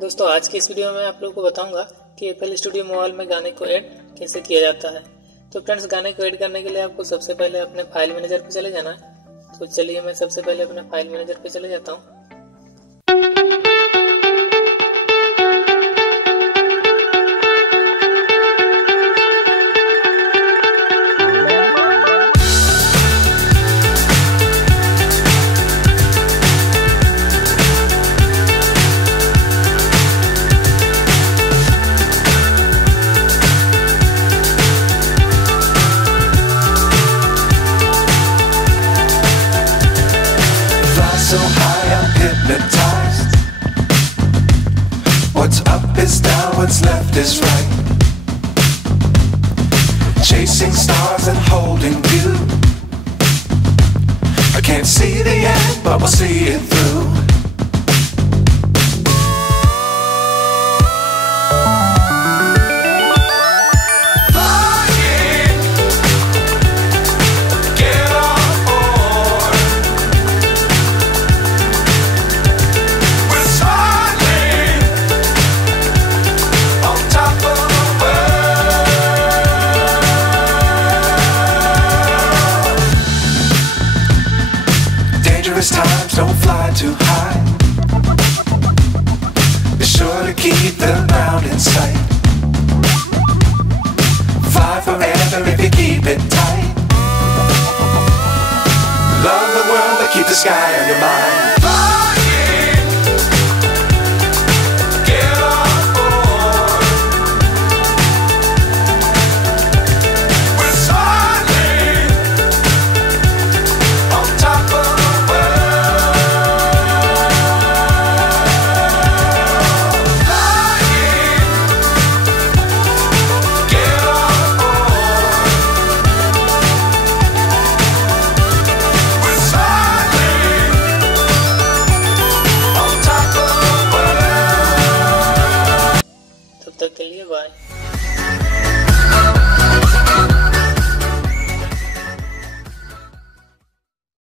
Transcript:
दोस्तों आज की इस वीडियो में आप लोगों को बताऊंगा कि FL स्टूडियो मोबाइल में गाने को ऐड कैसे किया जाता है। तो फ्रेंड्स, गाने को ऐड करने के लिए आपको सबसे पहले अपने फाइल मैनेजर पे चले जाना है। तो चलिए मैं सबसे पहले अपने फाइल मैनेजर पे चले जाता हूँ। So high I'm hypnotized. What's up is down, what's left is right. Chasing stars and holding you. I can't see the end, but we'll see it through. Dangerous times, don't fly too high. Be sure to keep the ground in sight. Fly forever if you keep it tight. Love the world, but keep the sky on your mind. तब तक के लिए bye.